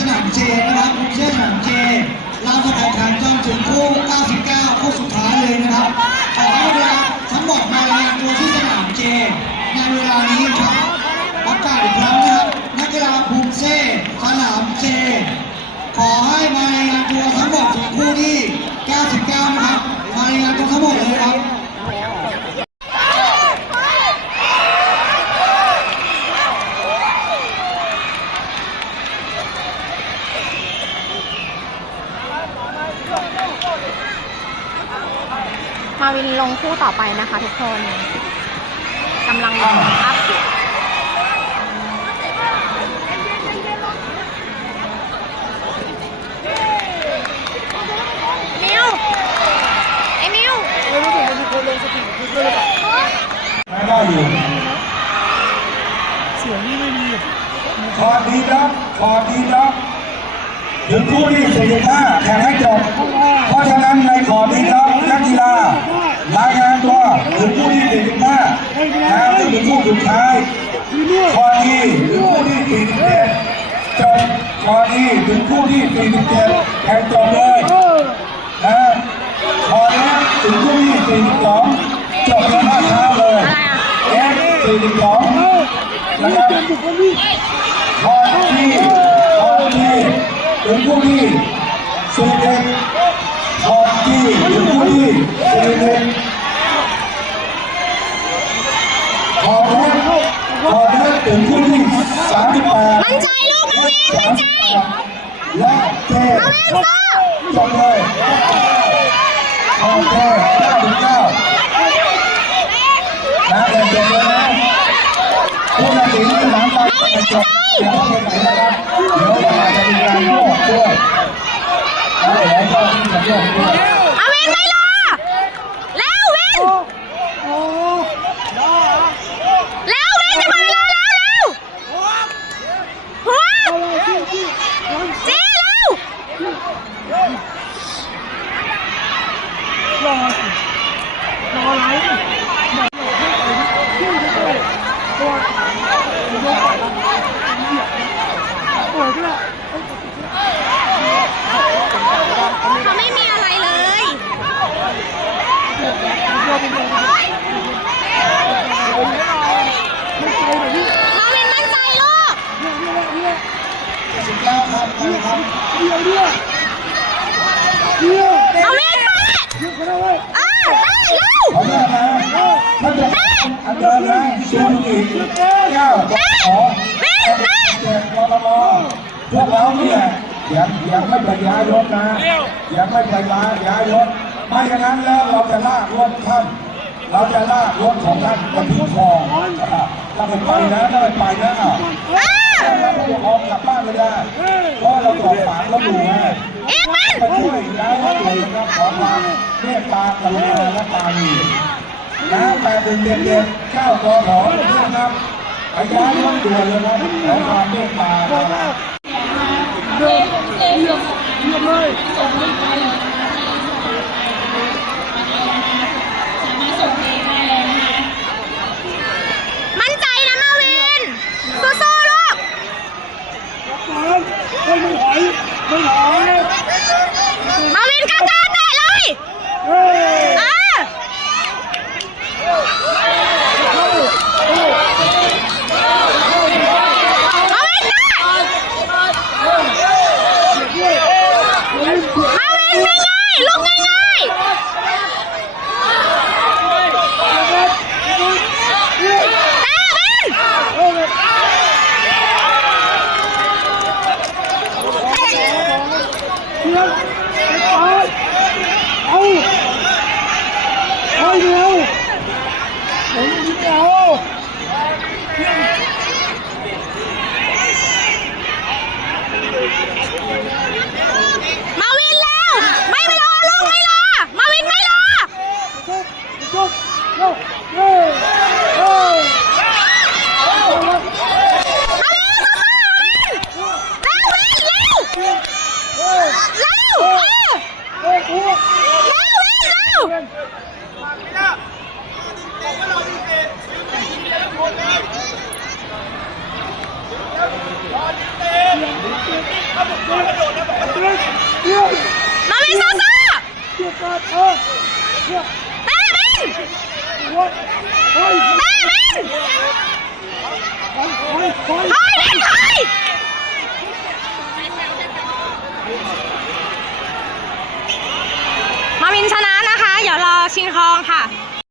สนามเจนะครับกรุงเทพสนามเจลาบสนามทางจ้องถึงคู่ 99 คู่สุดท้ายเลยนะครับขอให้เวลาทั้งหมดมาแรงตัวที่สนามเจในเวลานี้ครับประกาศอีกครั้งนะครับ นักกีฬาภูมิเซสนามเจ ขอให้มาแรงตัวทั้งหมดถึงคู่ที่ 99 มาวินลงคู่ต่อไปนะคะทุกคนกำลังลงอัพอยู่มิวไอ้มิวไม่ได้อยู่เสียงนี่ไม่มีขอดีครับขอดีครับ ถึงคู่ที่45แข่งให้จบ เพราะฉะนั้นในขอดีครับนักกีฬารายงานตัวถึงคู่ที่45แล้วจะถึงคู่สุดท้ายขอดีถึงคู่ที่47จบขอดีถึงคู่ที่47แข่งจบเลยนะขอนี้ถึงคู่ที่42จบในท่าเท้าเลยเอ็ก42นะครับพอที่พอที่ ถึงผู้ที่สี่เด็กพอที่ถึงผู้ที่สี่เด็กพอแรกพอแรกถึงผู้ที่สามสิบแปดมั่นใจลูกมาวินมั่นใจและเจมาวินสู้จบเลยพอแค่เก้าถึงเก้านะเด็กๆเลยนะผู้ตัดสินสนามการแข่งจบเดี๋ยวเขาไปไหนนะครับ การโยกด้วยแล้วเดี๋ยวก็จะโยกด้วย เอาวินไม่รอแล้ววิน โอ้ แล้ววินจะมาแล้วแล้วแล้วหัว อะไรที่ที่ จีแล้ว รอสิรออะไรขึ้นไปเลยตัวโอ้ยก็ เขาไม่มีอะไรเลย ไม่ใจแบบนี้ มาวินมั่นใจลูก เนี่ยเนี่ย สิบเก้าครับครับ เนี่ยเดียวเดียวเดียว เอาวินมาเดียวก็ได้เว้ยเออได้แล้วขออนุญาตนะถ้าจะอันเดิมนะซูมอีกเก้าขอเจ็ดกรมพวกเราเนี่ยยังยังไม่ไปย้ายรถนะยังไม่ไปย้าย้ายรถไม่อย่างนั้นแล้วเราจะลากรถท่านเราจะลากรถของท่านไปทิ้งคลองถ้าไม่ไปนะถ้าไม่ไปนะอ้า แล้วผู้ปกครองกลับบ้านไม่ได้เพราะเราตอกฝางเราอยู่ไอีกมันมาช่วยย้ายรถเลยนะครับขอความเมตตากรุณาและปราณีนะแปดหนึ่งเจ็ดเจ็ดเก้ากอหอนะครับไปย้ายรถด่วนเลยครับขอความเมตตานะครับเดินเดียวเดียวเลยนใจนะมาวิน สู้ๆลูก ไม่ไม่ไหวไม่ไหว มาวินกล้าๆเตะเลย เฮ้ย เออมาวินนะมาวินง่ายๆลูกง่ายๆเตะวิน เพียงไปเอา ไปเดี มาเลยซาซาเาเม่แม่ม่แม่ Hi, hi! ชิงทองค่ะ